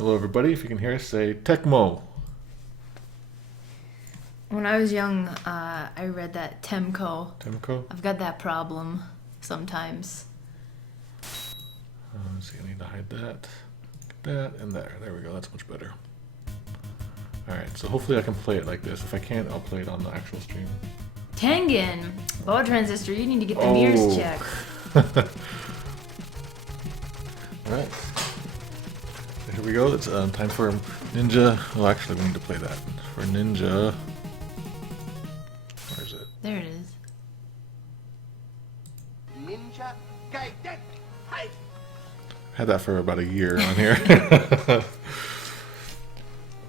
Hello, everybody. If you can hear us, say Tecmo. When I was young, I read that Temco. Temco? I've got that problem sometimes. Let's see, I need to hide that. Get that and there. There we go. That's much better. Alright, so hopefully I can play it like this. If I can't, I'll play it on the actual stream. Tengen! Boa Transistor, you need to get the mirrors checked. Alright. Here we go. It's time for Ninja. Oh, actually, we need to play that. For Ninja. Where is it? There it is. Ninja Gaiden. Hi. Had that for about a year on here.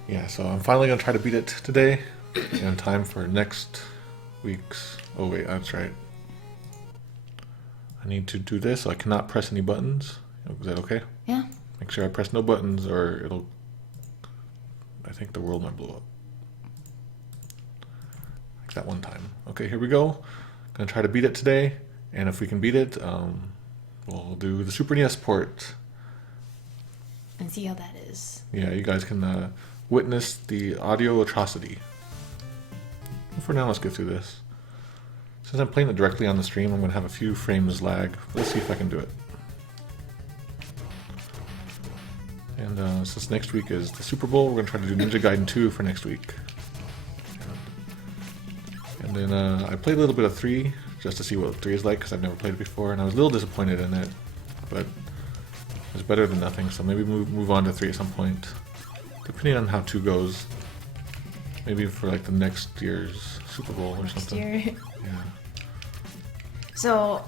Yeah, so I'm finally going to try to beat it today in time for next week's... Oh wait, that's right. I need to do this, so I cannot press any buttons. Is that okay? Yeah. Make sure I press no buttons or it'll... I think the world might blow up. Like that one time. Okay, here we go. Gonna try to beat it today, and if we can beat it, we'll do the Super NES port. And see how that is. Yeah, you guys can witness the audio atrocity. For now, let's get through this. Since I'm playing it directly on the stream, I'm going to have a few frames lag. Let's see if I can do it. And since next week is the Super Bowl, we're going to try to do Ninja Gaiden 2 for next week. And then I played a little bit of 3, just to see what 3 is like, because I've never played it before, and I was a little disappointed in it. But it's better than nothing, so maybe move on to 3 at some point. Depending on how 2 goes. Maybe for like the next year's Super Bowl or something. Next year. Yeah. So,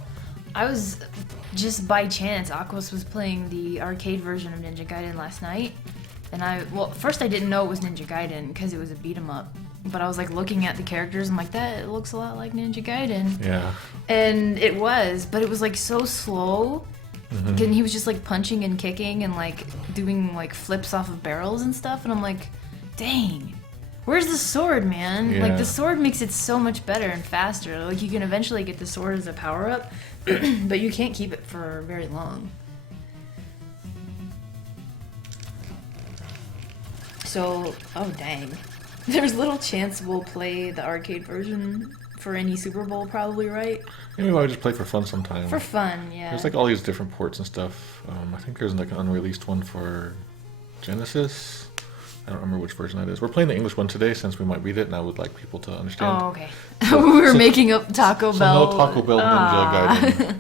I was just by chance, Aquas was playing the arcade version of Ninja Gaiden last night. And first I didn't know it was Ninja Gaiden because it was a beat 'em up. But I was like looking at the characters, I'm like, that looks a lot like Ninja Gaiden. Yeah. And it was, but it was like so slow. And he was just like punching and kicking and like doing like flips off of barrels and stuff. And I'm like, dang, where's the sword, man? Yeah. Like the sword makes it so much better and faster. Like you can eventually get the sword as a power up, but you can't keep it for very long. So, oh dang. There's little chance we'll play the arcade version for any Super Bowl probably, right? Maybe I would just play for fun sometime. For fun, yeah. There's like all these different ports and stuff. I think there's like an unreleased one for Genesis. I don't remember which version that is. We're playing the English one today since we might beat it, and I would like people to understand. Oh, okay. We were making up Taco Bell. So no Taco Bell Ninja Gaiden.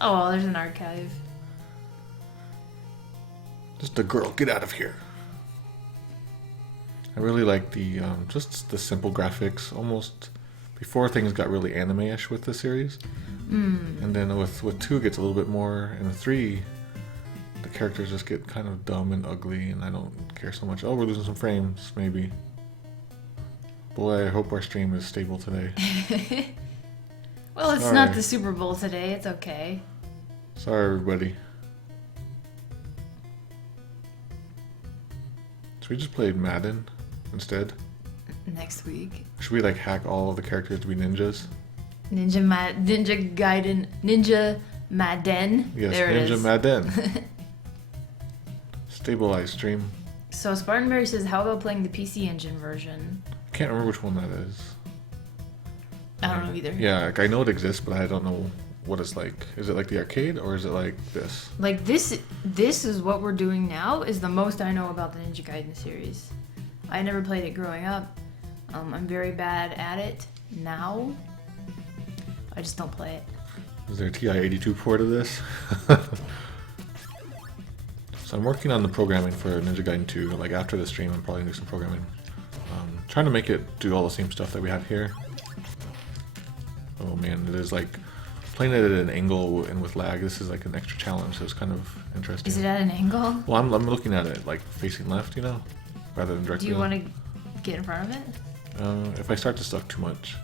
Oh, well, there's an archive. Just a girl, get out of here. I really like the just the simple graphics, almost before things got really anime-ish with the series. And then with 2 it gets a little bit more, and 3 the characters just get kind of dumb and ugly, and I don't care so much. Oh, we're losing some frames, maybe. Boy, I hope our stream is stable today. Well, it's Sorry. not the Super Bowl today. It's okay. Sorry, everybody. Should we just play Madden instead? Next week. Should we like hack all of the characters to be ninjas? Ninja Gaiden. Ninja Madden. Yes, there it Ninja is. Madden. Stabilize stream. So Spartanberry says, how about playing the PC Engine version? I can't remember which one that is. I don't know either. Yeah, like I know it exists, but I don't know what it's like. Is it like the arcade, or is it like this? Like this is what we're doing now is the most I know about the Ninja Gaiden series. I never played it growing up. I'm very bad at it now. I just don't play it. Is there a TI-82 port of this? So I'm working on the programming for Ninja Gaiden 2. Like after the stream, I'm probably gonna do some programming. Trying to make it do all the same stuff that we have here. Oh man, it is like playing it at an angle and with lag. This is like an extra challenge, so it's kind of interesting. Is it at an angle? Well, I'm looking at it like facing left, you know, rather than directly. Do you want to get in front of it? If I start to suck too much.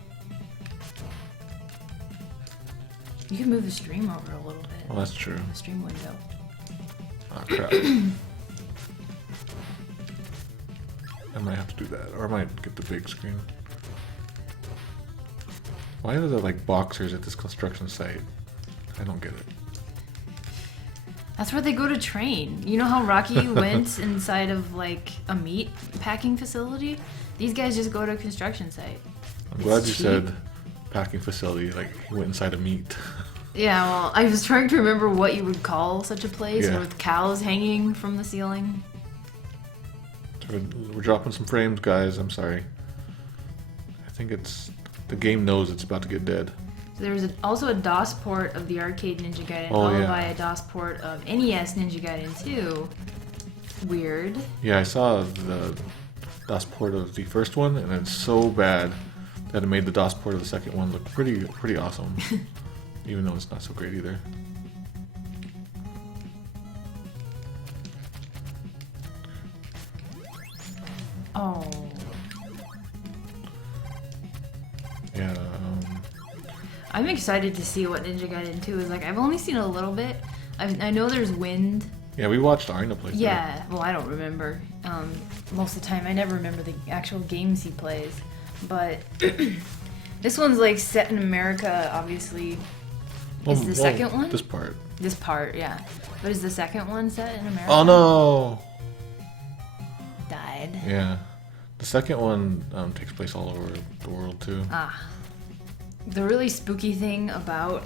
You can move the stream over a little bit. Well, that's true. The stream window. Oh crap. I might have to do that, or I might get the big screen. Why are there like boxers at this construction site? I don't get it. That's where they go to train. You know how Rocky went inside of like a meat packing facility? These guys just go to a construction site. I'm glad you cheap. said packing facility, like he went inside a meat. Yeah, well, I was trying to remember what you would call such a place Yeah. with cows hanging from the ceiling. We're dropping some frames, guys. I'm sorry. I think the game knows it's about to get dead. So there was also a DOS port of the arcade Ninja Gaiden, Oh, followed yeah. by a DOS port of NES Ninja Gaiden 2. Weird. Yeah, I saw the DOS port of the first one, and it's so bad that it made the DOS port of the second one look pretty awesome. Even though it's not so great either. Oh. Yeah. I'm excited to see what Ninja Gaiden 2 is like. I've only seen a little bit. I know there's wind. Yeah, we watched Arna play through. Yeah, well, I don't remember. Most of the time, I never remember the actual games he plays. But this one's like set in America, obviously. Is the second one? This part. This part, yeah. But is the second one set in America? Oh no! Died. Yeah. The second one takes place all over the world too. Ah. The really spooky thing about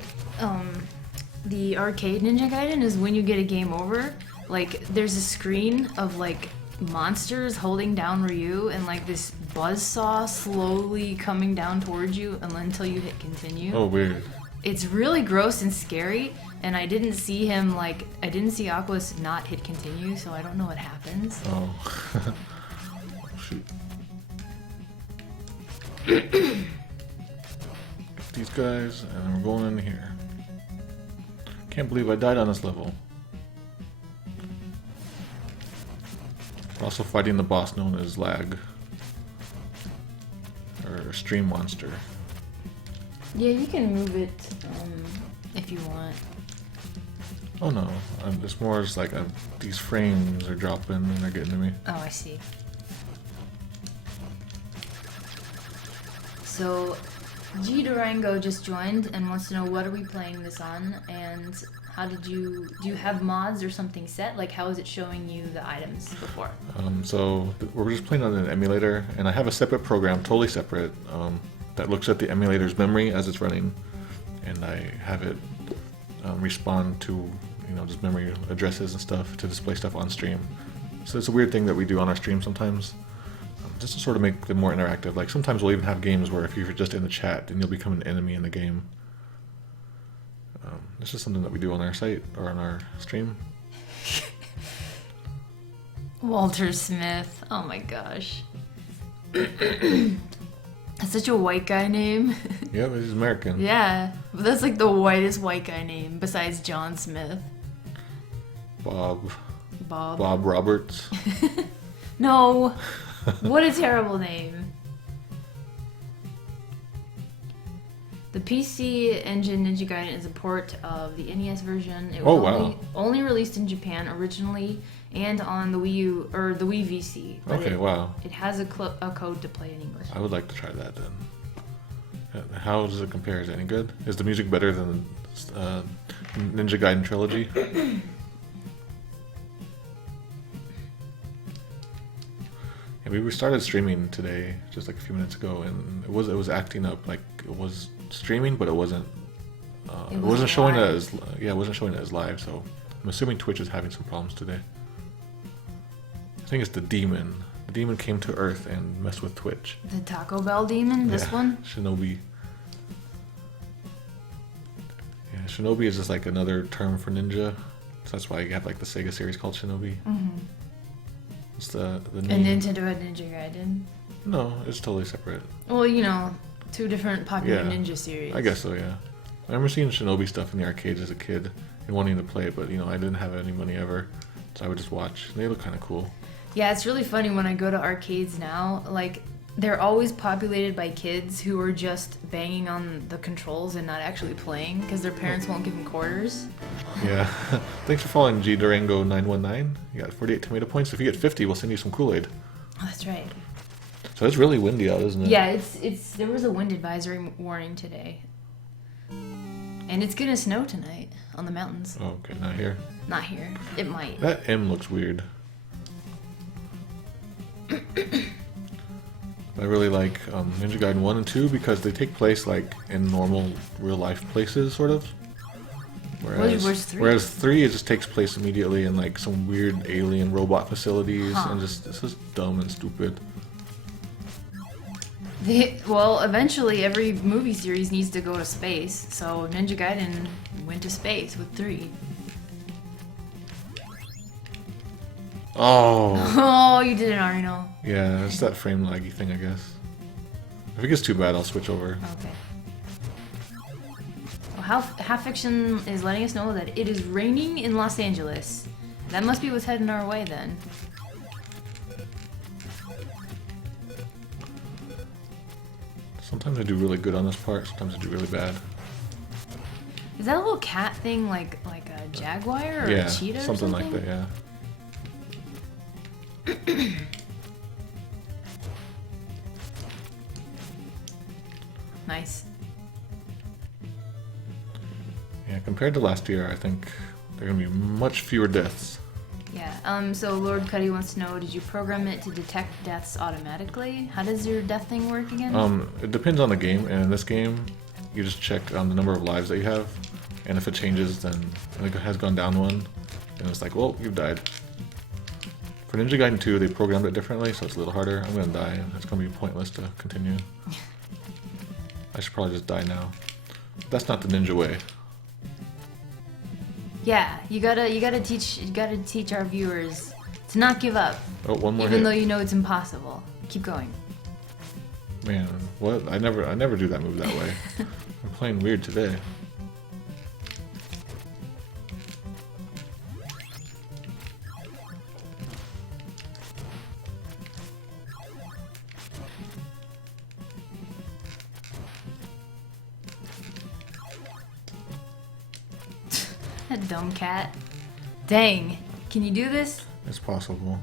the arcade Ninja Gaiden is when you get a game over, like there's a screen of like monsters holding down Ryu and like this buzzsaw slowly coming down towards you until you hit continue. Oh, weird. It's really gross and scary, and I didn't see Aquas not hit continue, so I don't know what happens. Oh. Shoot. These guys, and we're going in here. Can't believe I died on this level. We're also fighting the boss known as Lag. Or Stream Monster. Yeah, you can move it if you want. Oh no, it's more as like these frames are dropping and they're getting to me. Oh, I see. So, G Durango just joined and wants to know what are we playing this on, and how do you have mods or something set? Like, how is it showing you the items before? We're just playing on an emulator, and I have a separate program, totally separate, that looks at the emulator's memory as it's running, and I have it respond to just memory addresses and stuff to display stuff on stream. So it's a weird thing that we do on our stream sometimes, just to sort of make it more interactive. Like sometimes we'll even have games where if you're just in the chat, then you'll become an enemy in the game. This is something that we do on our site or on our stream. Walter Smith. Oh my gosh. That's such a white guy name. Yeah, he's American. Yeah, but that's like the whitest white guy name besides John Smith. Bob Bob. Roberts. No. What a terrible name. The PC Engine Ninja Gaiden is a port of the NES version. It was only released in Japan originally and on the Wii U or the Wii VC. But Okay, wow. It has a code to play in English. I would like to try that then. How does it compare? Is it any good? Is the music better than Ninja Gaiden Trilogy? Yeah, we started streaming today, just like a few minutes ago, and it was acting up like it was streaming, but it wasn't. It wasn't showing it as it wasn't showing it as live. So I'm assuming Twitch is having some problems today. I think it's the demon. The demon came to Earth and messed with Twitch. The Taco Bell demon, this one? Shinobi. Yeah, Shinobi is just like another term for ninja. So that's why you have like the Sega series called Shinobi. Mm-hmm. It's the And name. Nintendo had Ninja Gaiden. No, it's totally separate. Well, two different popular Yeah, ninja series. I guess so, yeah. I remember seeing Shinobi stuff in the arcades as a kid and wanting to play it, but I didn't have any money ever. So I would just watch. They look kind of cool. Yeah, it's really funny when I go to arcades now, like, they're always populated by kids who are just banging on the controls and not actually playing because their parents won't give them quarters. Yeah. Thanks for following G Durango 919. You got 48 tomato points. If you get 50, we'll send you some Kool-Aid. Oh, that's right. So it's really windy out, isn't it? Yeah, there was a wind advisory warning today. And it's gonna snow tonight. on the mountains. Oh, okay, not here. Not here. It might. That M looks weird. I really like Ninja Gaiden 1 and 2 because they take place like in normal real life places, sort of. Where's 3? Whereas 3, it just takes place immediately in like some weird alien robot facilities, and it's just dumb and stupid. Well, eventually every movie series needs to go to space, so Ninja Gaiden went to space with 3. Oh. Oh, you didn't already know. Yeah, it's that frame laggy thing, I guess. If it gets too bad, I'll switch over. Okay. Well, Half Fiction is letting us know that it is raining in Los Angeles. That must be what's heading our way then. Sometimes I do really good on this part, sometimes I do really bad. Is that a little cat thing like a jaguar or Yeah, a cheetah or something something? like that, yeah. Nice. Yeah, compared to last year, I think there are going to be much fewer deaths. Yeah, so Lord Cuddy wants to know, did you program it to detect deaths automatically? How does your death thing work again? It depends on the game, and in this game, you just check on the number of lives that you have, and if it changes, then it has gone down one, and it's like, well, you've died. For Ninja Gaiden 2, they programmed it differently, so it's a little harder. I'm gonna die, and it's gonna be pointless to continue. I should probably just die now. That's not the ninja way. Yeah, you gotta teach our viewers to not give up, Oh, one more even hit. though you know it's impossible. Keep going. Man, what? I never do that move that way. I'm playing weird today. That dumb cat. Dang. Can you do this? It's possible.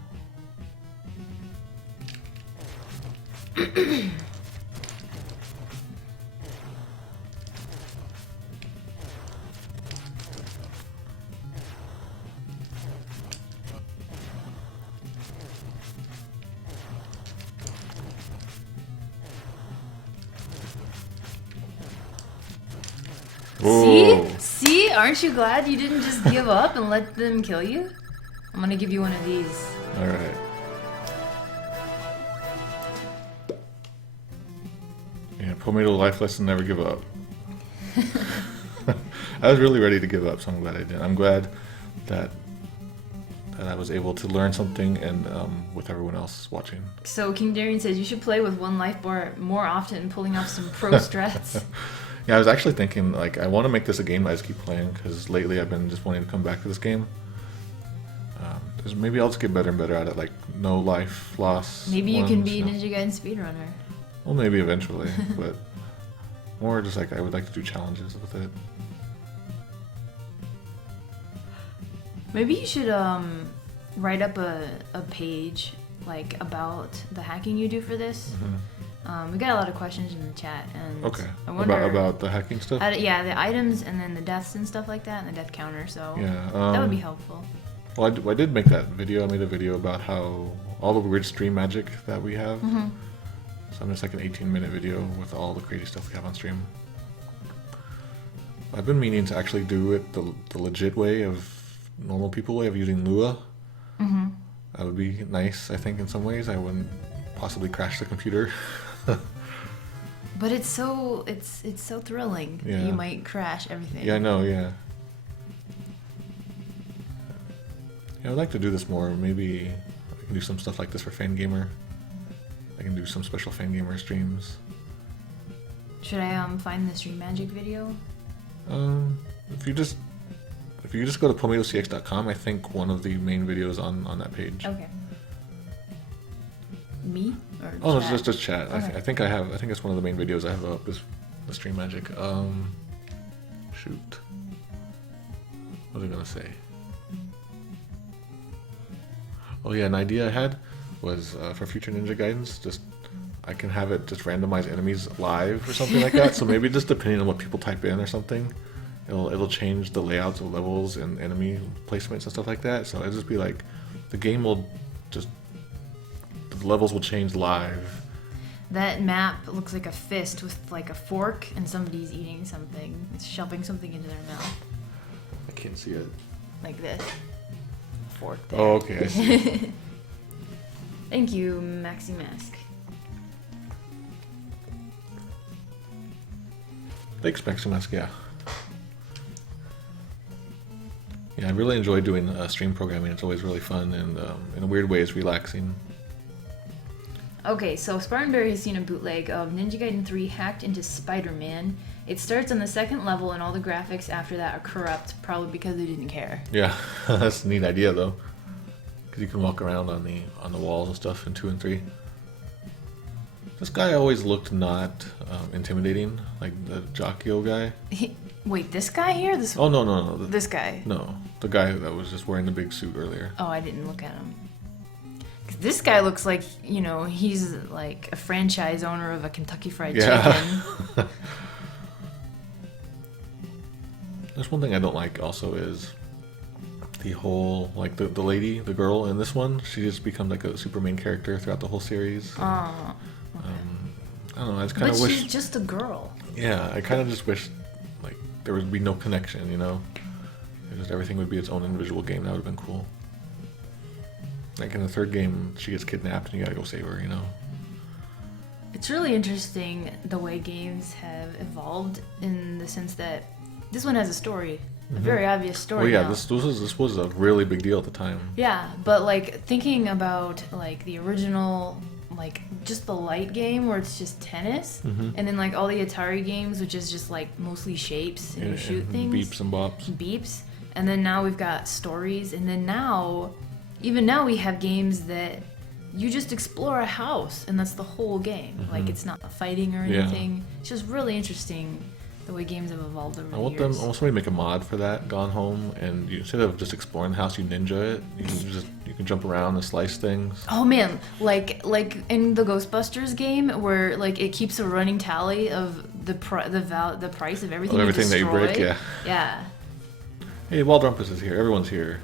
Whoa. See? Aren't you glad you didn't just give up and let them kill you? I'm gonna give you one of these. Alright. Yeah, Pomado life lesson, never give up. I was really ready to give up, so I'm glad I did. I'm glad that I was able to learn something and with everyone else watching. So King Darian says you should play with one life bar more often, pulling off some pro strats. Yeah, I was actually thinking, like, I want to make this a game I just keep playing, because lately I've been just wanting to come back to this game. Maybe I'll just get better and better at it, like, no life loss. Maybe you can ones, be you know. Ninja Gaiden speedrunner. Well, maybe eventually, but more just like I would like to do challenges with it. Maybe you should write up a page like about the hacking you do for this. We got a lot of questions in the chat, and Okay. I wonder About the hacking stuff? yeah, the items and then the deaths and stuff like that, and the death counter. So Yeah. that would be helpful. Well, I did make that video. I made a video about how all the weird stream magic that we have. So I'm just like an 18-minute video with all the crazy stuff we have on stream. I've been meaning to actually do it the legit way of normal people way of using Lua. That would be nice, I think, in some ways. I wouldn't possibly crash the computer. But it's so thrilling. Yeah. You might crash everything. Yeah, I know, yeah. Yeah, I'd like to do this more. Maybe I can do some stuff like this for Fangamer. I can do some special Fangamer streams. Should I find the stream magic video? If you just go to pomatocx.com, I think one of the main videos on that page. Okay. Me or Oh, chat? it's just chat. Okay. I think it's one of the main videos I have up is the stream magic. Shoot. What was I gonna say? Oh yeah, an idea I had was for future Ninja Gaidens, just I can have it just randomize enemies live or something like that. So maybe just depending on what people type in or something, it'll change the layouts of levels and enemy placements and stuff like that. So it'll just be like the game will just the levels will change live. That map looks like a fist with like a fork, and somebody's eating something. It's shoving something into their mouth. I can't see it. Like this. Fork there. Oh, okay, I see. Thank you, Maxi Mask. Thanks, Maximus. Yeah. Yeah, I really enjoy doing stream programming. It's always really fun and in a weird way, it's relaxing. Okay, so Spartanberry has seen a bootleg of Ninja Gaiden 3 hacked into Spider-Man. It starts on the second level, and all the graphics after that are corrupt, probably because they didn't care. Yeah, that's a neat idea though, because you can walk around on the walls and stuff in 2 and 3. This guy always looked not intimidating, like the Jockio guy. Wait, this guy here? This Oh no, this guy? No, the guy that was just wearing the big suit earlier. Oh, I didn't look at him. 'Cause this guy looks like, you know, he's like a franchise owner of a Kentucky Fried Chicken. There's one thing I don't like also is the whole, like the lady, the girl in this one, she just becomes like a super main character throughout the whole series. Oh. Okay. I don't know, I just kind of But wish... she's just a girl. Yeah, I kind of just wish like there would be no connection, you know? Just everything would be its own individual game. That would have been cool. Like in the third game, she gets kidnapped and you gotta go save her, you know? It's really interesting the way games have evolved in the sense that this one has a story, a very obvious story. Well, yeah, now. this was a really big deal at the time. Yeah, but like thinking about like the original, like just the light game where it's just tennis, and then like all the Atari games, which is just like mostly shapes and you shoot things, Beeps and bops. beeps, and then now we've got stories, and then now, even now we have games that you just explore a house, and that's the whole game. Like it's not fighting or Yeah. anything. It's just really interesting the way games have evolved over I the want years. them. I want somebody to make a mod for that. Gone Home, and you, instead of just exploring the house, you ninja it. You can jump around and slice things. Oh man, like in the Ghostbusters game where like it keeps a running tally of the price of everything, Everything that you destroy. break, yeah. Yeah. Hey, Waldrumpus is here. Everyone's here.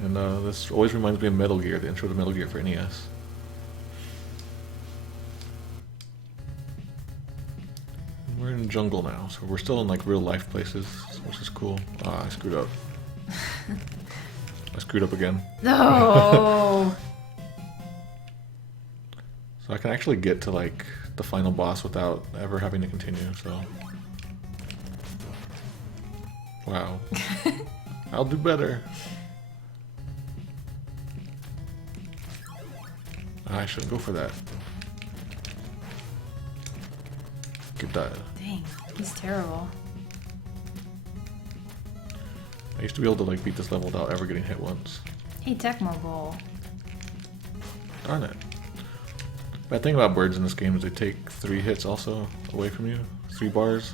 And this always reminds me of Metal Gear, the intro to Metal Gear for NES. We're in jungle now, so we're still in like real life places, which is cool. Ah, I screwed up. I screwed up again. No. So I can actually get to like the final boss without ever having to continue, so... Wow. I'll do better. I shouldn't go for that. Get that. Dang, he's terrible. I used to be able to like beat this level without ever getting hit once. Hey, Tecmo Bowl. Darn it. Bad thing about birds in this game is they take 3 hits also away from you. 3 bars.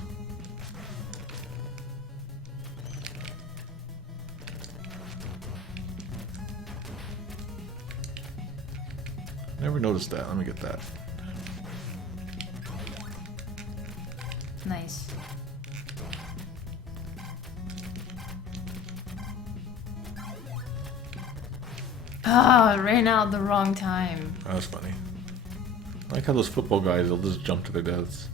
Never noticed that. Let me get that. Nice. Ah, it ran out at the wrong time. That was funny. I like how those football guys, they'll just jump to their deaths.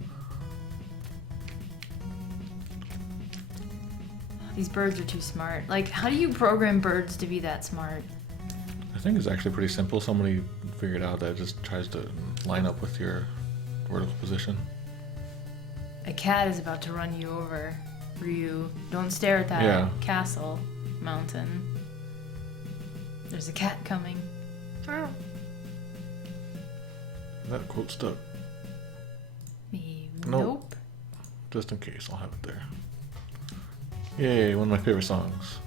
These birds are too smart. Like, how do you program birds to be that smart? I think it's actually pretty simple. Somebody figured out that it just tries to line up with your vertical position. A cat is about to run you over. Ryu, don't stare at that Yeah. castle mountain. There's a cat coming. That quote stuck. Me. Nope. Nope. Just in case, I'll have it there. Yay, one of my favorite songs.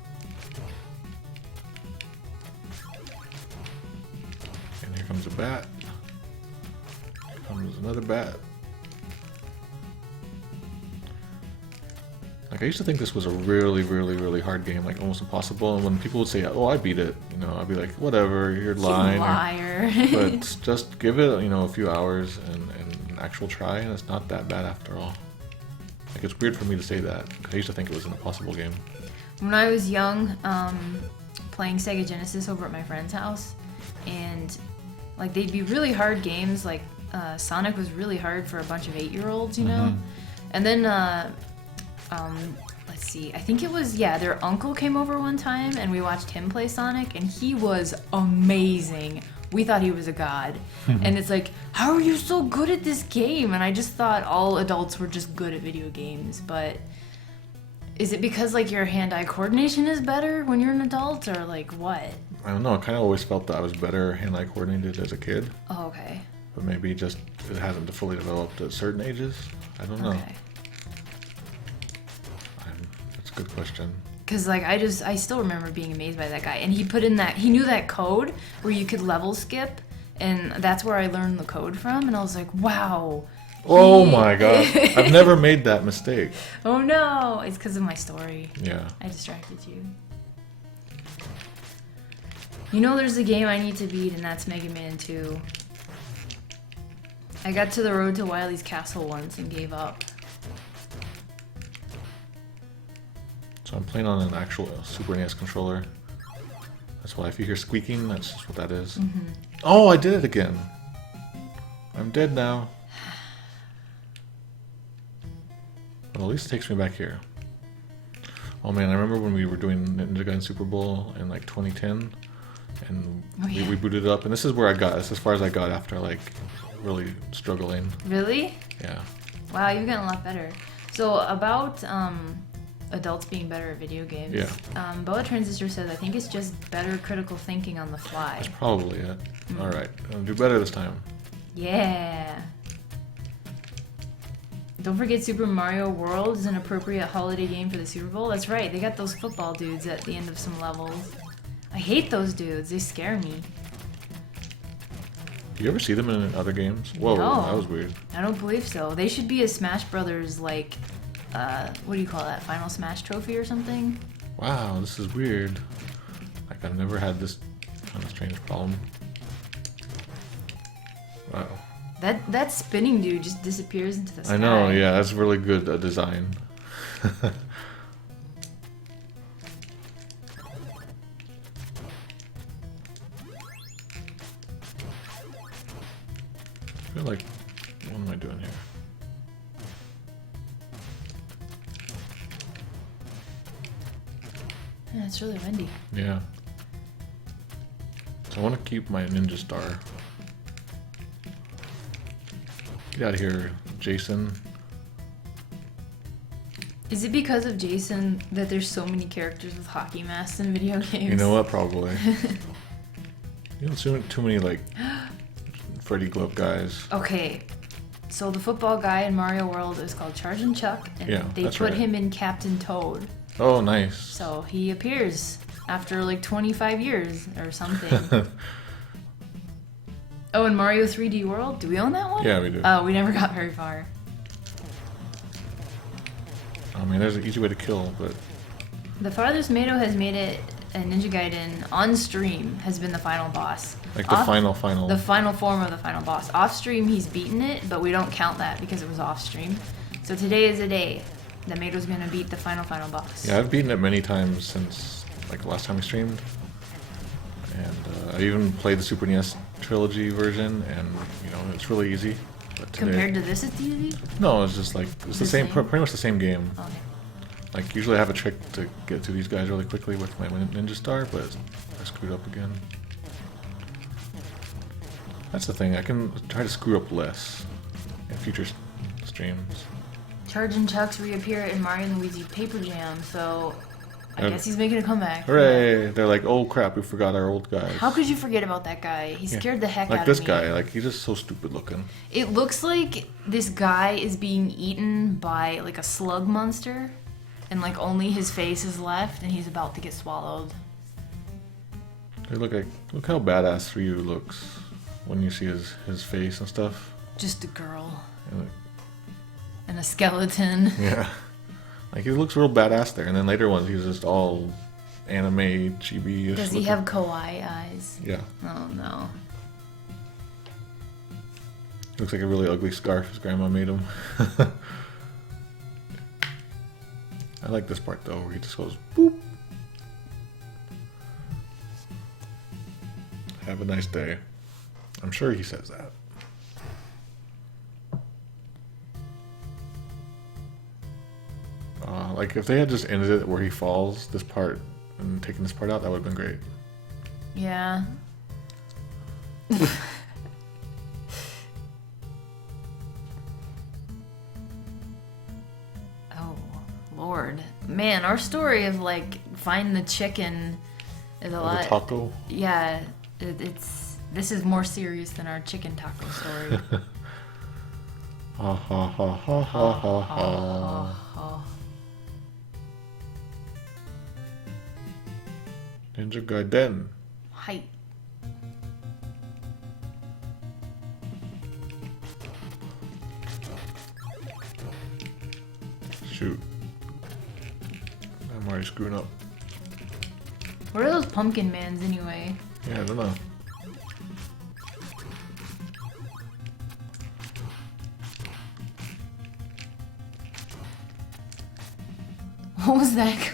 And here comes a bat. Here comes another bat. Like, I used to think this was a really, really, really hard game, like almost impossible. And when people would say, "Oh, I beat it," you know, I'd be like, "Whatever, you're lying." You liar. But just give it, you know, a few hours and an actual try, and it's not that bad after all. Like, it's weird for me to say that. I used to think it was an impossible game. When I was young, playing Sega Genesis over at my friend's house, and like they'd be really hard games. Like Sonic was really hard for a bunch of 8-year-olds, you know. And then let's see, I think it was their uncle came over one time, and we watched him play Sonic, and he was amazing. We thought he was a god. And it's like, how are you so good at this game? And I just thought all adults were just good at video games. But is it because like your hand-eye coordination is better when you're an adult, or like what? I don't know. I kind of always felt that I was better hand-eye coordinated as a kid. Oh, okay. But maybe just it hasn't fully developed at certain ages. I don't know. Okay. That's a good question. Because, like, I still remember being amazed by that guy. And he knew that code where you could level skip. And that's where I learned the code from. And I was like, wow. Oh my god. I've never made that mistake. Oh no. It's because of my story. Yeah. I distracted you. You know there's a game I need to beat, and that's Mega Man 2. I got to the road to Wily's Castle once and gave up. So I'm playing on an actual Super NES controller. That's why if you hear squeaking, that's just what that is. Oh, I did it again. I'm dead now. Well, at least it takes me back here. Oh man, I remember when we were doing Ninja Gaiden Super Bowl in like 2010, and we booted it up, and this is where I got. This is as far as I got after like really struggling. Really? Yeah. Wow, you've gotten a lot better. So about adults being better at video games. Yeah. Boa Transistor says, I think it's just better critical thinking on the fly. That's probably it. All right, I'll do better this time. Yeah. Don't forget Super Mario World is an appropriate holiday game for the Super Bowl. That's right, they got those football dudes at the end of some levels. I hate those dudes, they scare me. Do you ever see them in other games? Whoa, No. that was weird. I don't believe so. They should be a Smash Brothers, like, what do you call that? Final Smash trophy or something? Wow, this is weird. Like, I've never had this kind of strange problem. Wow. That spinning dude just disappears into the sky. I know, yeah, that's really good design. I feel like, what am I doing here? Yeah, it's really windy. Yeah. So I want to keep my ninja star. Get out of here, Jason. Is it because of Jason that there's so many characters with hockey masks in video games? You know what? Probably. You don't see too many, like, Freddy Glove guys. Okay, so the football guy in Mario World is called Chargin' Chuck, and Yeah, they that's put right. him in Captain Toad. Oh, nice. So he appears after like 25 years or something. Oh, and Mario 3D World? Do we own that one? Yeah, we do. Oh, we never got very far. I mean, there's an easy way to kill, but The farthest Mato has made it in Ninja Gaiden on stream has been the final boss. like the final. The final form of the final boss. Off stream, he's beaten it, but we don't count that because it was off stream. So today is the day that Mato's gonna beat the final boss. Yeah, I've beaten it many times since like the last time we streamed, and I even played the Super NES trilogy version, and you know it's really easy. But today, Compared to this, it's easy? no, it's just like it's the same, pretty much the same game. Okay. Like usually I have a trick to get to these guys really quickly with my ninja star, but I screwed up again. That's the thing. I can try to screw up less in future streams. Chargin' Chucks reappear in Mario and Luigi Paper Jam, so I guess he's making a comeback. Hooray! They're like, oh crap, we forgot our old guys. How could you forget about that guy? He scared the heck like out this of me. guy, like he's just so stupid looking. It looks like this guy is being eaten by like a slug monster, and like only his face is left, and he's about to get swallowed. Hey, look how badass Ryu looks when you see his face and stuff. Just a girl And, and a skeleton. yeah, like he looks real badass there, and then later ones he's just all anime chibi-ish. Does he looking. have kawaii eyes? Yeah, Oh no. looks like a really ugly scarf his grandma made him. I like this part though, where he just goes boop. Have a nice day. I'm sure he says that. Like if they had just ended it where he falls this part and taken this part out, that would have been great. Yeah. Oh, Lord. Man, our story of like find the chicken is a lot. The taco. Yeah, this is more serious than our chicken taco story. Ha ha ha ha ha ha ha. Ninja Gaiden. Height. Shoot. I'm already screwing up. What are those pumpkin mans anyway? Yeah, I don't know. What was that guy?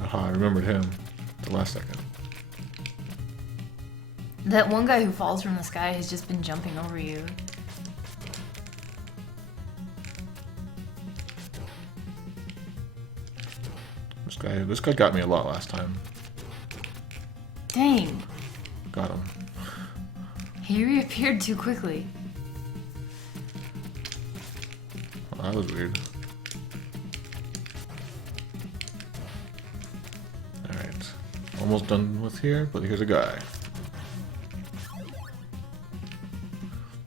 Aha, I remembered him. The last second. That one guy who falls from the sky has just been jumping over you. This guy got me a lot last time. Dang. Got him. He reappeared too quickly. Well, that was weird. Alright. Almost done with here, but here's a guy. I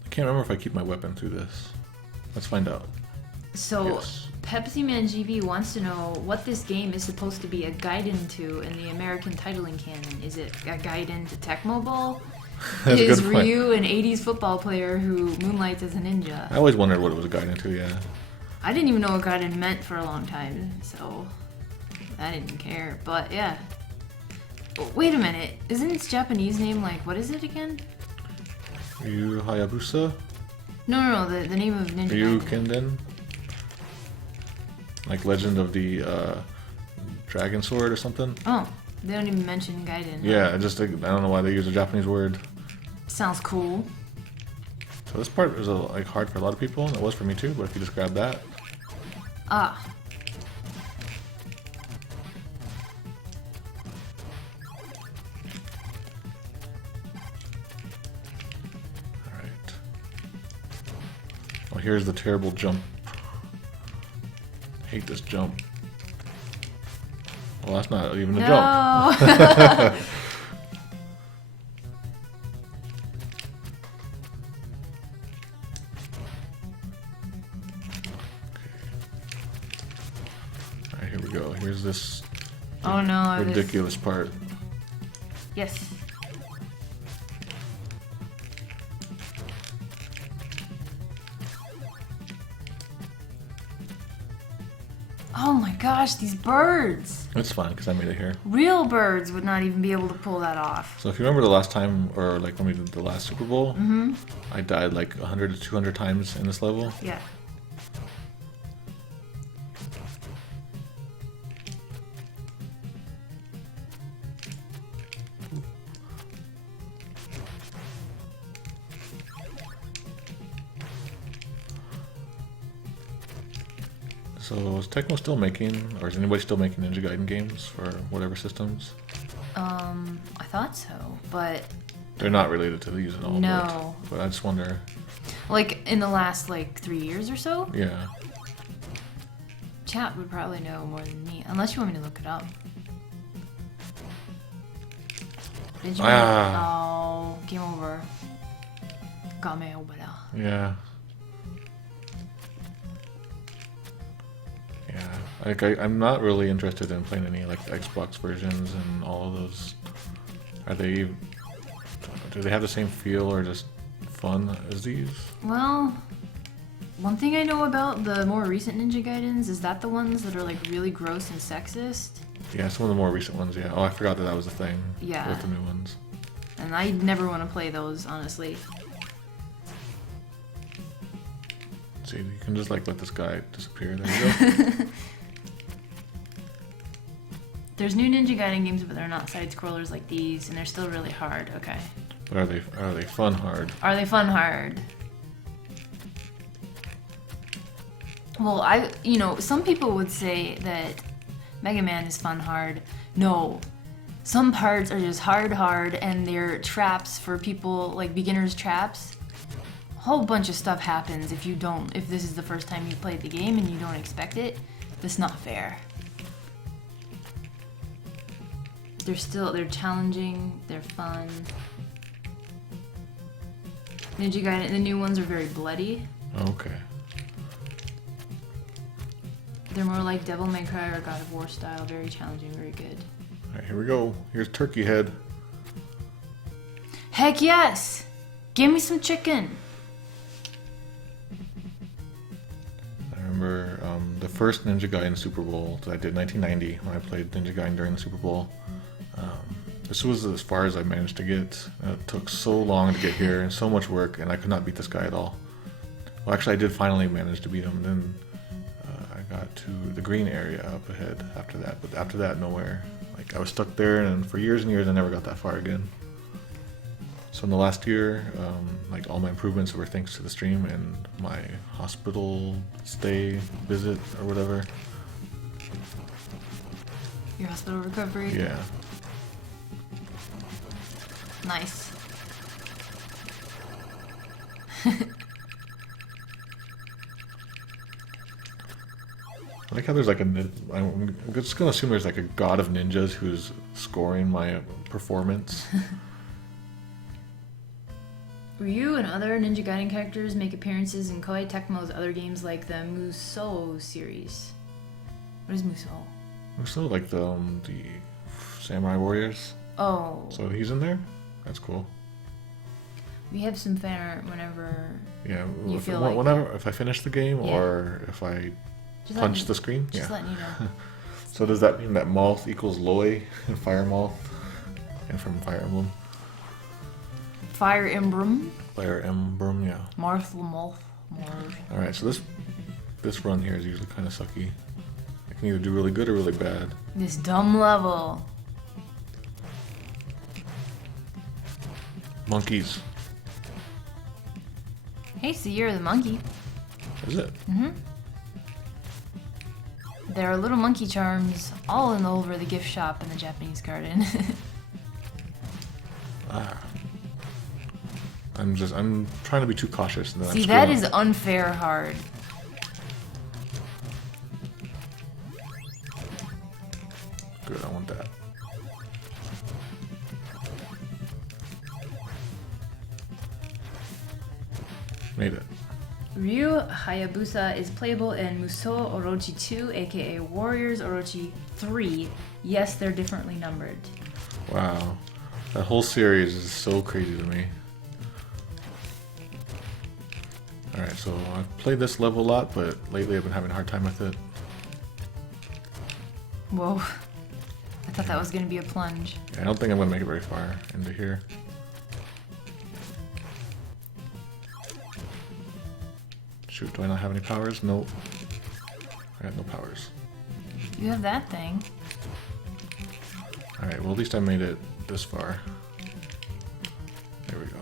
can't remember if I keep my weapon through this. Let's find out. So, Yes. Pepsi Man GB wants to know what this game is supposed to be a Gaiden to in the American titling canon. Is it a Gaiden to Tecmo Bowl? That's a Is good point. Ryu an 80s football player who moonlights as a ninja? I always wondered what it was a guide into, yeah. I didn't even know what Gaiden meant for a long time, so I didn't care. But yeah. Oh, wait a minute. Isn't its Japanese name like, what is it again? Ryu Hayabusa? No, the name of Ninja Ryu Gaiden. Kenden? Like Legend of the Dragon Sword or something? Oh, they don't even mention Gaiden. Yeah, I don't know why they use a Japanese word. Sounds cool. So this part is like hard for a lot of people, and it was for me too, but if you just grab that. Ah. Alright. Well, here's the terrible jump. Hate this jump. Well, that's not even a jump. No. Alright, here we go. Here's this Oh no, I was... ridiculous part. Yes. Oh my gosh, these birds! It's fine, because I made it here. Real birds would not even be able to pull that off. So if you remember the last time, or like when we did the last Super Bowl, I died like 100 to 200 times in this level. Yeah. So is Tecmo still making, or is anybody still making Ninja Gaiden games for whatever systems? I thought so, but They're not related to these at all. No. But I just wonder. like in the last like 3 years or so, Yeah. chat would probably know more than me, unless you want me to look it up. Did you? Oh, game over. Game over. Yeah. Yeah. Like I'm not really interested in playing any like Xbox versions and all of those. Are they? Do they have the same feel or just fun as these? Well, one thing I know about the more recent Ninja Gaidens is that the ones that are like really gross and sexist. Yeah, some of the more recent ones. Yeah. Oh, I forgot that was a thing. Yeah. With the new ones. And I never want to play those, honestly. See, you can just like let this guy disappear. There you go. There's new Ninja Gaiden games, but they're not side scrollers like these, and they're still really hard. Okay. But are they fun hard? Are they fun hard? Well, some people would say that Mega Man is fun hard. No. Some parts are just hard, and they're traps for people, like beginner's traps. A whole bunch of stuff happens if this is the first time you played the game and you don't expect it. That's not fair. They're challenging, they're fun. Ninja Gaiden, the new ones are very bloody. Okay. They're more like Devil May Cry or God of War style, very challenging, very good. Alright, here we go. Here's Turkey Head. Heck yes! Give me some chicken! I remember the first Ninja Gaiden Super Bowl that I did in 1990 when I played Ninja Gaiden during the Super Bowl. This was as far as I managed to get. It took so long to get here and so much work, and I could not beat this guy at all. Well, actually, I did finally manage to beat him. Then I got to the green area up ahead after that, but after that, nowhere. Like I was stuck there, and for years and years, I never got that far again. So in the last year, like all my improvements were thanks to the stream and my hospital stay visit or whatever. Your hospital recovery? Yeah. Nice. I like how there's like I'm just gonna assume there's like a god of ninjas who's scoring my performance. Ryu and other Ninja Gaiden characters make appearances in Koei Tecmo's other games like the Musou series. What is Musou? Also like the Samurai Warriors. Oh. So he's in there? That's cool. We have some fan art whenever Yeah, you if, feel like whenever if I finish the game Yeah. or if I just punch the screen. Just letting you know. So does that mean that Moth equals Loi in Fire Moth? And from Fire Emblem? Fire Emblem. Fire Emblem, yeah. Moth. Alright, so this run here is usually kind of sucky. I can either do really good or really bad. This dumb level. Monkeys. Hey, it's the year of the monkey. Is it? There are little monkey charms all over the gift shop in the Japanese garden. I'm trying to be too cautious. And then See, that is unfair hard. Good, I want that. Made it. Ryu Hayabusa is playable in Musou Orochi 2, aka Warriors Orochi 3. Yes, they're differently numbered. Wow. That whole series is so crazy to me. Alright, so I've played this level a lot, but lately I've been having a hard time with it. Whoa. I thought that was going to be a plunge. Yeah, I don't think I'm going to make it very far into here. Shoot, do I not have any powers? Nope. I have no powers. You have that thing. Alright, well at least I made it this far. There we go.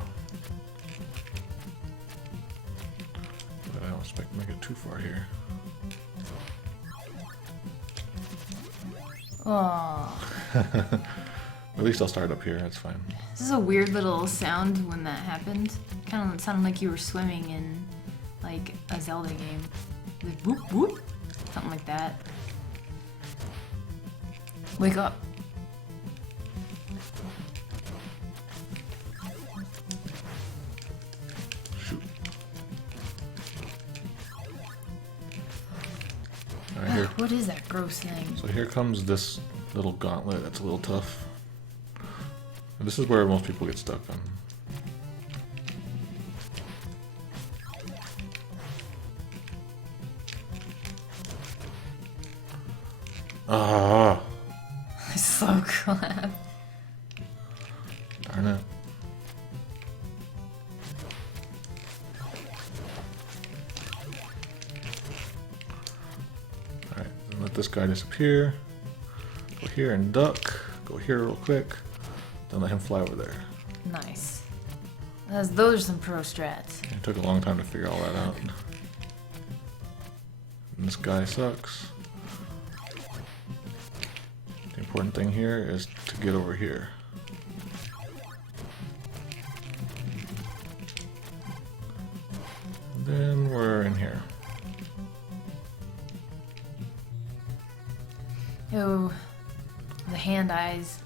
But I don't expect to make it too far here. Oh. At least I'll start up here, that's fine. This is a weird little sound when that happened. Kind of sounded like you were swimming in like a Zelda game. Like whoop whoop. Something like that. Wake up. Shoot. Alright, here. What is that gross thing? So here comes this little gauntlet that's a little tough. And this is where most people get stuck on. Ah, So clap. darn it. this guy disappear. Go here and duck. Go here real quick. Then let him fly over there. Nice. Those are some pro strats. It took a long time to figure all that out. And this guy sucks. The important thing here is to get over here. And then we're in here. Oh, the hand eyes.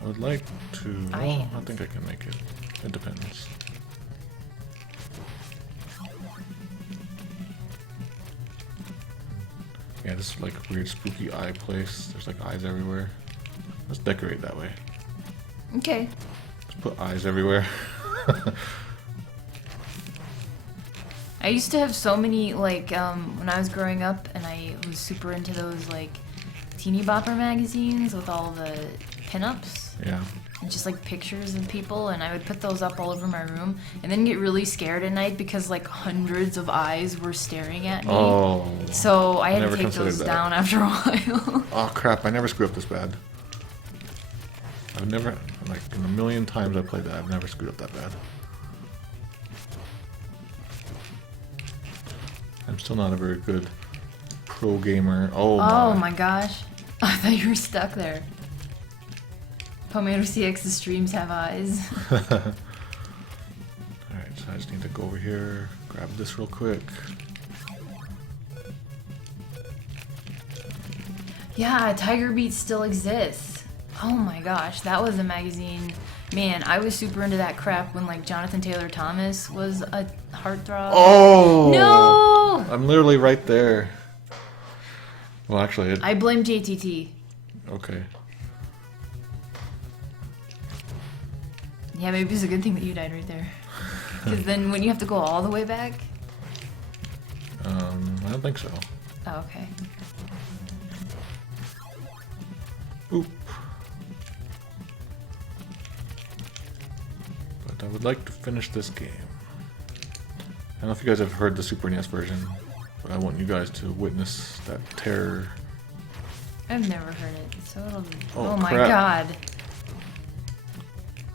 I would like to... I Well, can't. I think I can make it. It depends. Yeah, this is like a weird spooky eye place. There's like eyes everywhere. Let's decorate that way. Okay. Let's put eyes everywhere. I used to have so many, like, when I was growing up, and I was super into those, like, teeny bopper magazines with all the pinups. Yeah. And just, like, pictures of people, and I would put those up all over my room, and then get really scared at night because, like, hundreds of eyes were staring at me. Oh. So I had Never to take considered those that. down after a while. Oh crap, I never screwed up this bad. I've never, like, in a million times I played that, I've never screwed up that bad. I'm still not a very good pro gamer. Oh my gosh. I thought you were stuck there. Pomero CX's streams have eyes. Alright, so I just need to go over here, grab this real quick. Yeah, Tiger Beat still exists. Oh my gosh, that was a magazine. Man, I was super into that crap when, like, Jonathan Taylor Thomas was a heartthrob. Oh! No! I'm literally right there. Well, actually, I blame JTT. okay. Yeah, maybe it's a good thing that you died right there. Because then when you have to go all the way back? I don't think so. Oh, okay. Oop. But I would like to finish this game. I don't know if you guys have heard the Super NES version, but I want you guys to witness that terror. I've never heard it, so it'll be... Oh, Oh, my crap. god.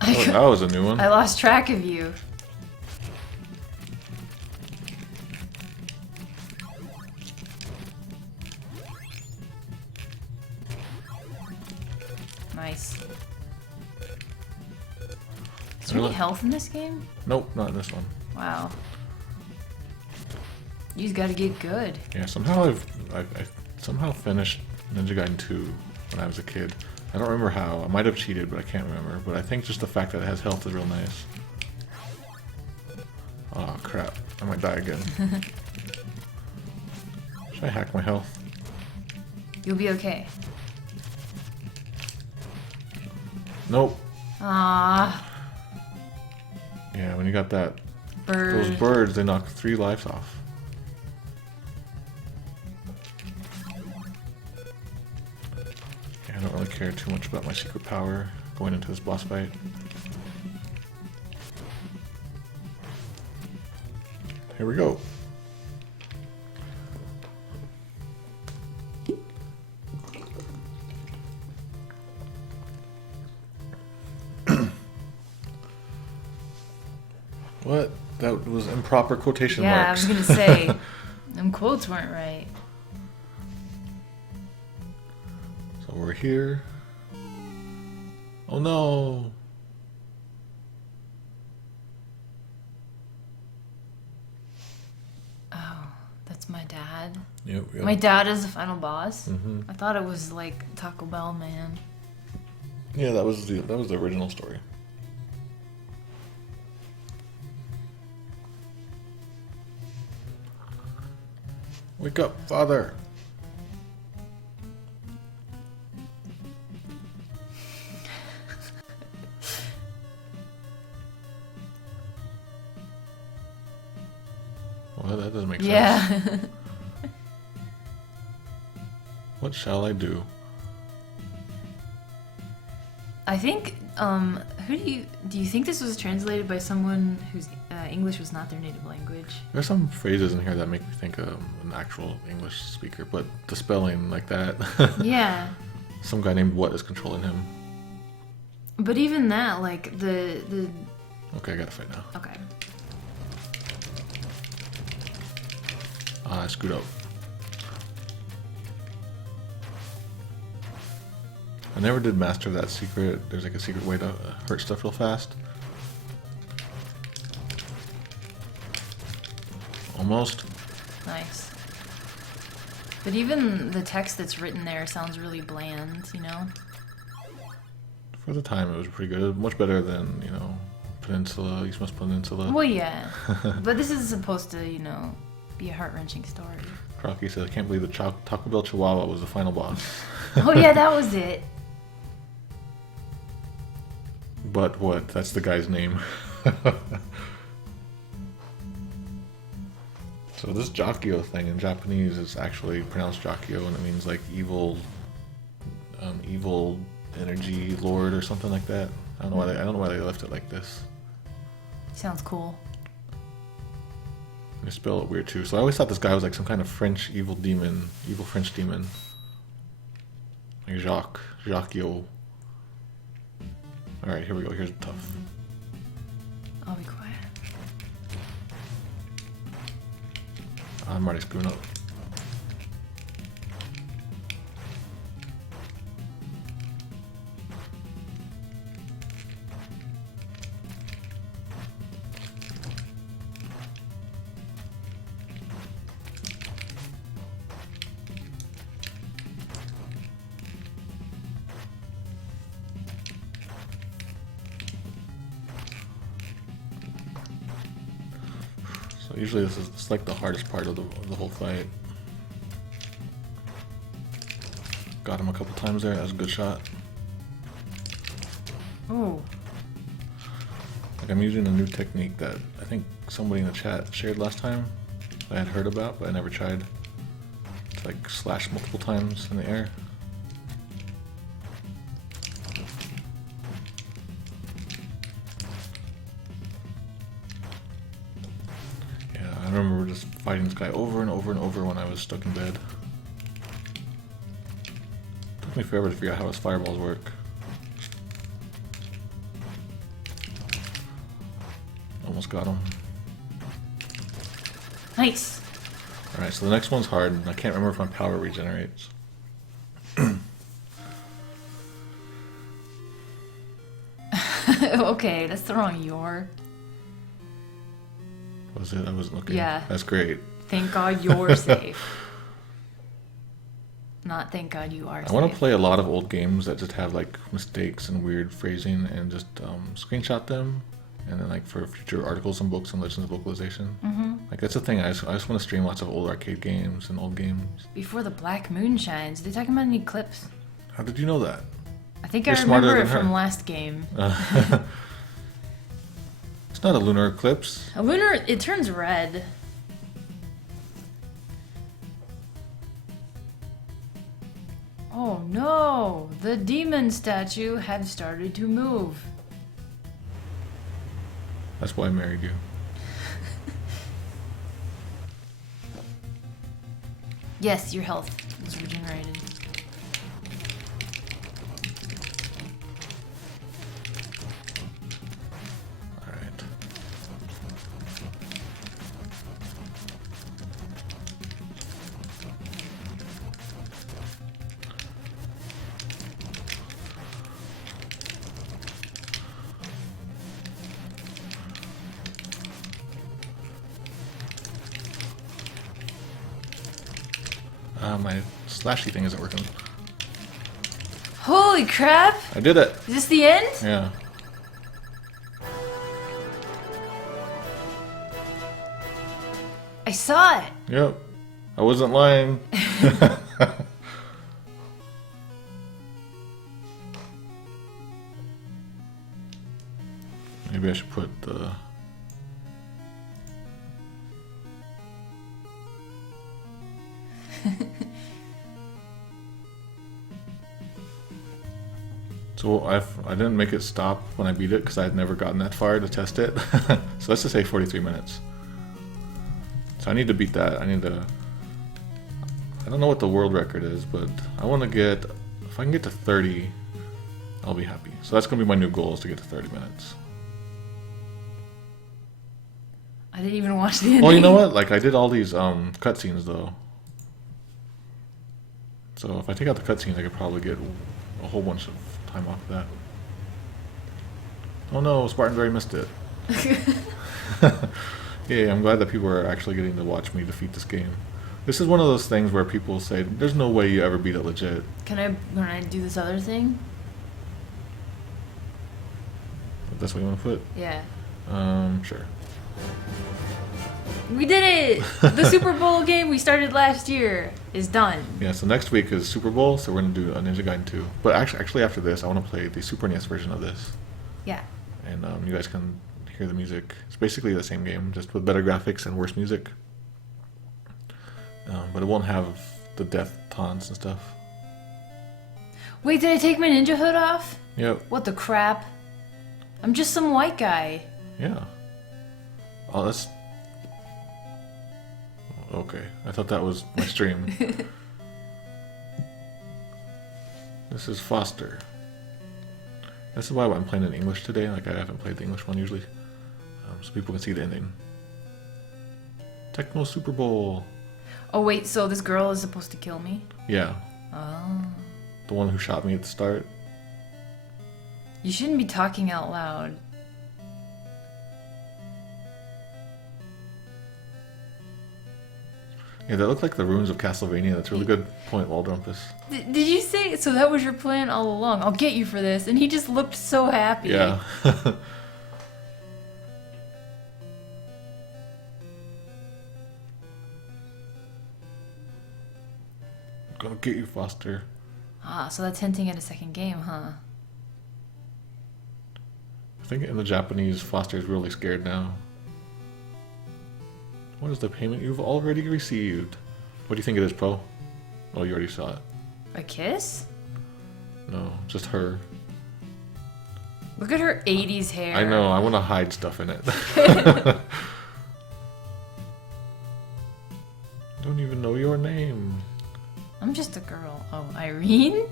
Oh, that was a new one. I lost track of you. Nice. Is there any Really? health in this game? Nope, not this one. Wow. You just gotta get good. Yeah, somehow I somehow finished Ninja Gaiden 2 when I was a kid. I don't remember how. I might have cheated, but I can't remember. But I think just the fact that it has health is real nice. Oh crap! I might die again. Should I hack my health? You'll be okay. Nope. Ah, Yeah, when you got that, those bird. birds, they knock 3 lives off. Yeah, I don't really care too much about my secret power going into this boss fight. Here we go. What? That was improper quotation Yeah, marks. I was gonna say, them quotes weren't right. So we're here. Oh no! Oh, that's my dad. Yep, yep. My dad is the final boss. Mhm. I thought it was like Taco Bell Man. Yeah, that was the original story. Wake up, father! Well, that doesn't make sense. Yeah. What shall I do? I think, who do you think this was translated by someone who's English was not their native language. There's some phrases in here that make me think of an actual English speaker, but the spelling like that. Yeah. Some guy named What is controlling him. But even that, like, the... Okay, I gotta fight now. Okay. I screwed up. I never did master that secret. There's like a secret way to hurt stuff real fast. Almost. Nice. But even the text that's written there sounds really bland, you know? For the time, it was pretty good. Much better than, you know, Peninsula, Eastmost Peninsula. Well, yeah. But this is supposed to, you know, be a heart-wrenching story. Crocky said, I can't believe the Taco Bell Chihuahua was the final boss. Oh, yeah, that was it. But what? That's the guy's name. So this Jakio thing in Japanese is actually pronounced Jakio, and it means like evil, evil energy lord or something like that. I don't know why they left it like this. Sounds cool. They spell it weird too. So I always thought this guy was like some kind of French evil demon, evil French demon. Like Jakio. All right, here we go. Here's tough. I'll be quiet. I'm already screwing up. So usually it's like the hardest part of the whole fight. Got him a couple times there. That was a good shot. Ooh. Like I'm using a new technique that I think somebody in the chat shared last time. I had heard about, but I never tried. To like slash multiple times in the air. I remember just fighting this guy over and over and over when I was stuck in bed. Took me forever to figure out how his fireballs work. Almost got him. Nice. Alright, so the next one's hard, and I can't remember if my power regenerates. Okay, that's the wrong your. Was it? I wasn't looking. Yeah. That's great. Thank God you're safe. Not thank God you are safe. I want to play a lot of old games that just have like mistakes and weird phrasing and just screenshot them, and then like for future articles and books and Legends of Localization. Mm-hmm. Like that's the thing. I just want to stream lots of old arcade games and old games. Before the black moon shines, they talking about any clips? How did you know that? I think You're I smarter remember it than her. from last game. It's not a lunar eclipse. A lunar, it turns red. Oh no! The demon statue had started to move. That's why I married you. Yes, your health was regenerated. Alright. My slashy thing isn't working. Holy crap! I did it! Is this the end? Yeah. I saw it! Yep. I wasn't lying. Maybe I should put the... So I didn't make it stop when I beat it because I had never gotten that far to test it. So let's just say 43 minutes. So I need to beat that. I don't know what the world record is, but I want to get, if I can get to 30, I'll be happy. So that's going to be my new goal, is to get to 30 minutes. I didn't even watch the ending. Well, you know what? Like, I did all these cutscenes, though. So if I take out the cutscenes, I could probably get a whole bunch of time off of that. Oh no, Spartanberry missed it. Yeah, I'm glad that people are actually getting to watch me defeat this game. This is one of those things where people say, there's no way you ever beat it legit. Can I do this other thing? If that's what you want to put? Yeah. Sure. We did it! The Super Bowl game we started last year is done. Yeah, so next week is Super Bowl, so we're going to do a Ninja Gaiden 2. But actually after this, I want to play the Super NES version of this. Yeah. And you guys can hear the music. It's basically the same game, just with better graphics and worse music. But it won't have the death taunts and stuff. Wait, did I take my ninja hood off? Yep. What the crap? I'm just some white guy. Yeah. Oh, that's... Okay, I thought that was my stream. This is Foster. This is why I'm playing in English today. Like, I haven't played the English one usually. So people can see the ending. Tecmo Super Bowl. Oh wait, so this girl is supposed to kill me? Yeah. Oh. The one who shot me at the start. You shouldn't be talking out loud. Yeah, that looked like the ruins of Castlevania. That's a really good point, Waldrumpus. Did you say, so that was your plan all along? I'll get you for this. And he just looked so happy. Yeah. Gonna get you, Foster. Ah, so that's hinting at a second game, huh? I think in the Japanese, Foster is really scared now. What is the payment you've already received? What do you think it is, Poe? Oh, you already saw it. A kiss? No, just her. Look at her 80s hair. I know, I want to hide stuff in it. Don't even know your name. I'm just a girl. Oh, Irene?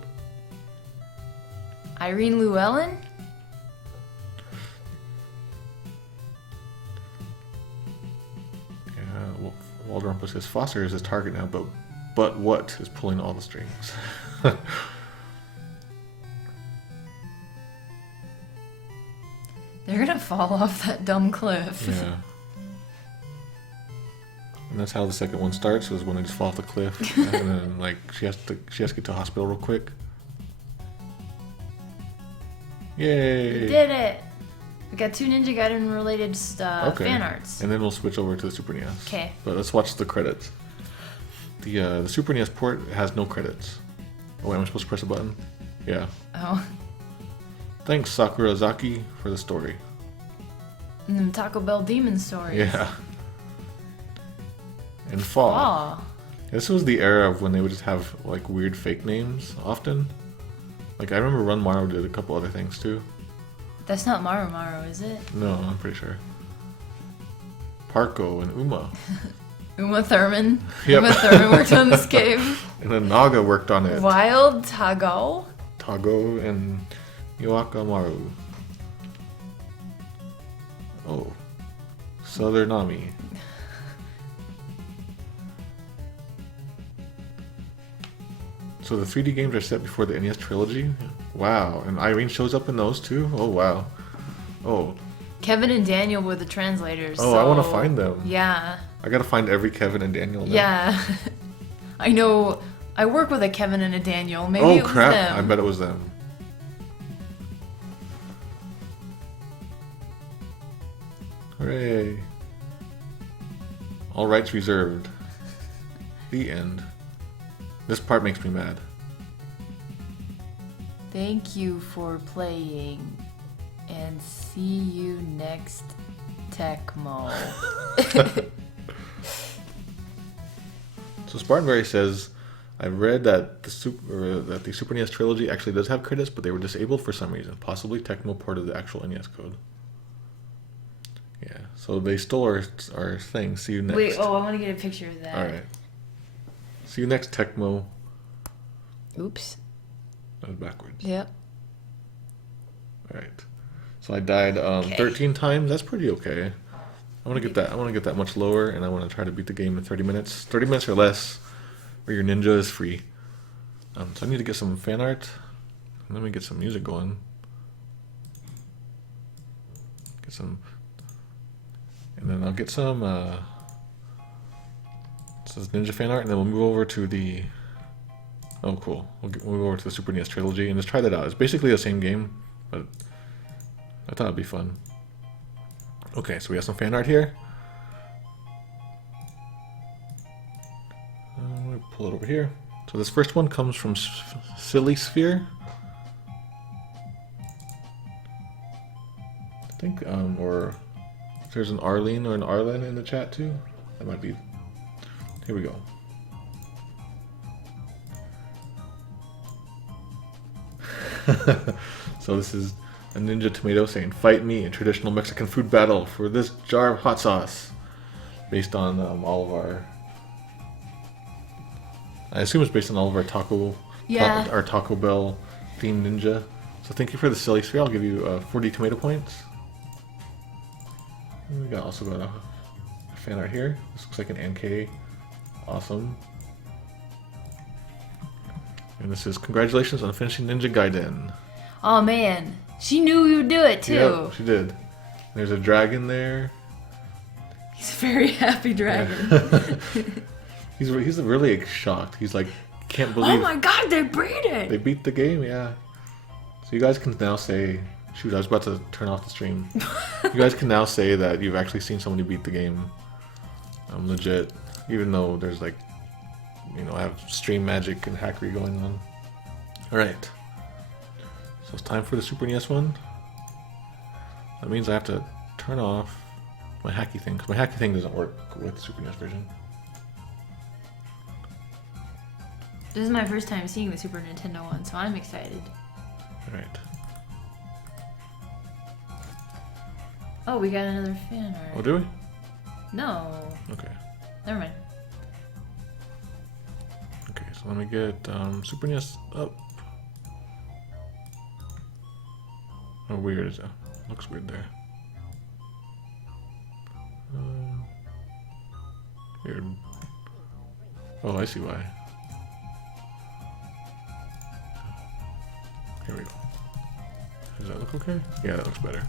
Irene Llewellyn? Yeah, Waldrumpus says Foster is his target now, but what is pulling all the strings? They're gonna fall off that dumb cliff. Yeah. And that's how the second one starts, is when they just fall off the cliff. And then, like, she has to get to the hospital real quick. Yay! We did it! We got 2 Ninja Gaiden related fan arts. And then we'll switch over to the Super NES. Okay. But let's watch the credits. The Super NES port has no credits. Oh, wait, am I supposed to press a button? Yeah. Oh. Thanks, Sakurazaki, for the story. And then Taco Bell Demon Stories. Yeah. And Fall. Aw. This was the era of when they would just have, like, weird fake names, often. Like, I remember Run Maru did a couple other things, too. That's not Maru Maru, is it? No, I'm pretty sure. Parko and Uma. Uma Thurman. Yep. Uma Thurman worked on this game. And then Naga worked on it. Wild Tago. Tago and Yoakamaru. Oh. Southern Nami. So the 3D games are set before the NES trilogy? Wow. And Irene shows up in those too? Oh, wow. Oh. Kevin and Daniel were the translators. Oh, I want to find them. Yeah. I gotta find every Kevin and Daniel now. Yeah. I know. I work with a Kevin and a Daniel. Maybe Oh, it was crap. them. I bet it was them. Hooray. All rights reserved. The end. This part makes me mad. Thank you for playing. And see you next Tecmo. So Spartanberry says, I read that the Super NES trilogy actually does have credits, but they were disabled for some reason, possibly technical part of the actual NES code. Yeah, so they stole our thing. See you next. Wait, I want to get a picture of that. All right. See you next, Tecmo. Oops. That was backwards. Yep. All right. So I died 13 times. That's pretty okay. I want to get that. I want to get that much lower, and I want to try to beat the game in 30 minutes. 30 minutes or less, where your ninja is free. So I need to get some fan art. Let me get some music going. Get some, and then I'll get some. This is Ninja fan art, and then we'll move over to the. Oh, cool. We'll move over to the Super NES trilogy and just try that out. It's basically the same game, but I thought it'd be fun. Okay, so we have some fan art here. I'm going to pull it over here. So this first one comes from Silly Sphere. I think, or if there's an Arlene or an Arlen in the chat too. That might be. Here we go. So this is a Ninja Tomato saying, "Fight me in traditional Mexican food battle for this jar of hot sauce," based on all of our. I assume it's based on all of our Taco Bell themed ninja. So thank you for the Silly Sphere. I'll give you 40 tomato points. And we also got a fan art here. This looks like an NK. Awesome. And this is congratulations on finishing Ninja Gaiden. Oh man, she knew you would do it too. Yep, she did. There's a dragon there. He's a very happy dragon. Yeah. He's really shocked. He's like, can't believe. Oh my god, they beat it! They beat the game, yeah. So you guys can now say, shoot, I was about to turn off the stream. You guys can now say that you've actually seen somebody beat the game. Legit, even though there's like, I have stream magic and hackery going on. All right. So it's time for the Super NES one. That means I have to turn off my hacky thing, because my hacky thing doesn't work with the Super NES version. This is my first time seeing the Super Nintendo one, so I'm excited. Alright. Oh, we got another fan art. Oh, do we? No. Okay. Never mind. Okay, so let me get Super NES up. Oh, weird. Is that? Looks weird there. Weird. Oh, I see why. Here we go. Does that look okay? Yeah, that looks better.